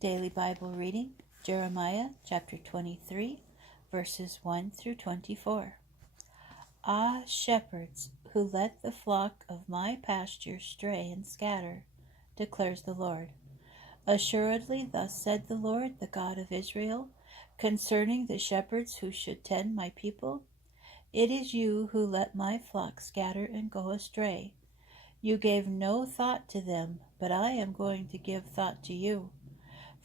Daily Bible reading, Jeremiah chapter 23, verses 1 through 24. Ah, shepherds, who let the flock of my pasture stray and scatter, declares the Lord. Assuredly, thus said the Lord, the God of Israel, concerning the shepherds who should tend my people. It is you who let my flock scatter and go astray. You gave no thought to them, but I am going to give thought to you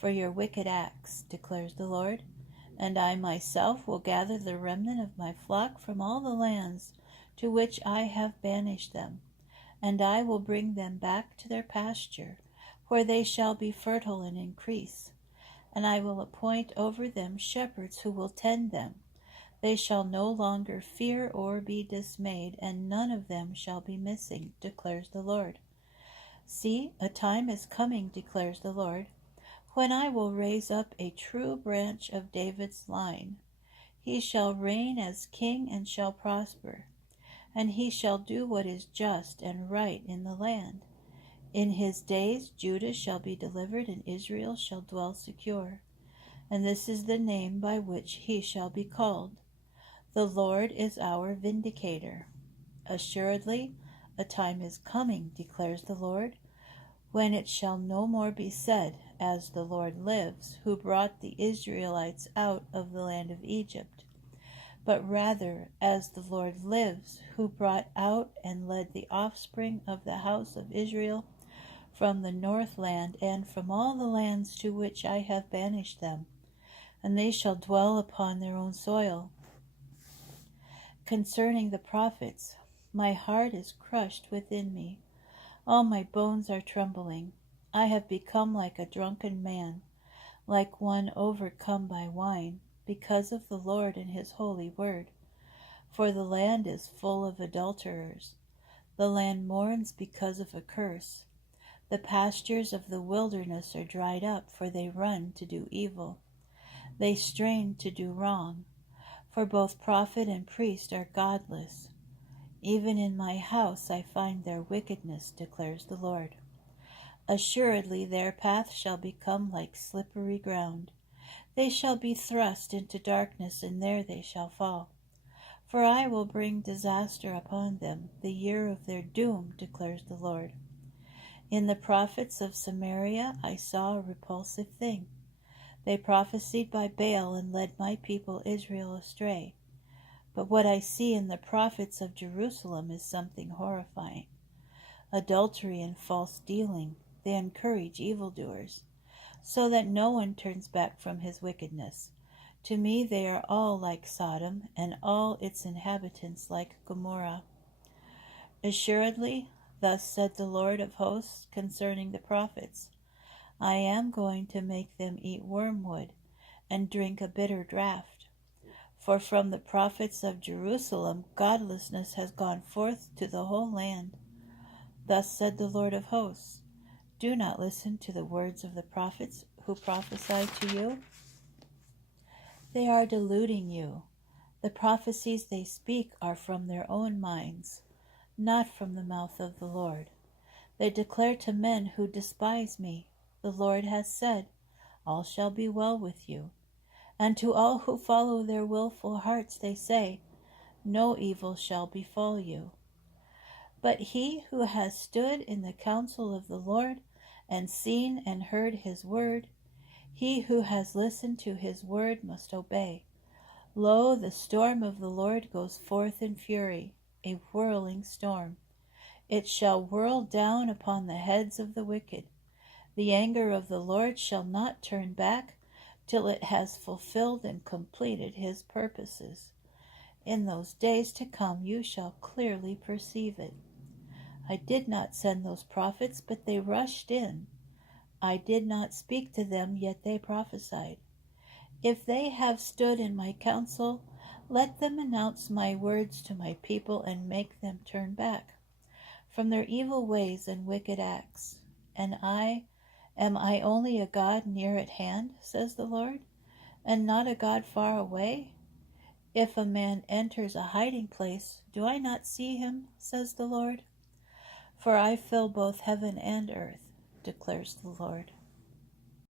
for your wicked acts, declares the Lord. And I myself will gather the remnant of my flock from all the lands to which I have banished them, and I will bring them back to their pasture, where they shall be fertile and increase. And I will appoint over them shepherds who will tend them. They shall no longer fear or be dismayed, and none of them shall be missing, declares the Lord. See, a time is coming, declares the Lord, when I will raise up a true branch of David's line. He shall reign as king and shall prosper, and he shall do what is just and right in the land. In his days Judah shall be delivered, and Israel shall dwell secure. And this is the name by which he shall be called: The Lord is our vindicator. Assuredly, a time is coming, declares the Lord, when it shall no more be said, As the Lord lives, who brought the Israelites out of the land of Egypt, but rather, As the Lord lives, who brought out and led the offspring of the house of Israel from the north land and from all the lands to which I have banished them, and they shall dwell upon their own soil. Concerning the prophets, my heart is crushed within me. All my bones are trembling. I have become like a drunken man, like one overcome by wine, because of the Lord and his holy word. For the land is full of adulterers. The land mourns because of a curse. The pastures of the wilderness are dried up, for they run to do evil. They strain to do wrong, for both prophet and priest are godless. Even in my house I find their wickedness, declares the Lord. Assuredly their path shall become like slippery ground. They shall be thrust into darkness, and there they shall fall. For I will bring disaster upon them, the year of their doom, declares the Lord. In the prophets of Samaria I saw a repulsive thing. They prophesied by Baal and led my people Israel astray. But what I see in the prophets of Jerusalem is something horrifying. Adultery and false dealing, they encourage evildoers, so that no one turns back from his wickedness. To me they are all like Sodom, and all its inhabitants like Gomorrah. Assuredly, thus said the Lord of hosts concerning the prophets, I am going to make them eat wormwood and drink a bitter draught. For from the prophets of Jerusalem godlessness has gone forth to the whole land. Thus said the Lord of hosts, do not listen to the words of the prophets who prophesy to you. They are deluding you. The prophecies they speak are from their own minds, not from the mouth of the Lord. They declare to men who despise me, the Lord has said, all shall be well with you. And to all who follow their willful hearts they say, no evil shall befall you. But he who has stood in the counsel of the Lord and seen and heard his word, he who has listened to his word must obey. Lo, the storm of the Lord goes forth in fury, a whirling storm. It shall whirl down upon the heads of the wicked. The anger of the Lord shall not turn back till it has fulfilled and completed his purposes. In those days to come you shall clearly perceive it. I did not send those prophets, but they rushed in. I did not speak to them, yet they prophesied. If they have stood in my counsel, let them announce my words to my people and make them turn back from their evil ways and wicked acts. And am I only a God near at hand, says the Lord, and not a God far away? If a man enters a hiding place, do I not see him, says the Lord? For I fill both heaven and earth, declares the Lord.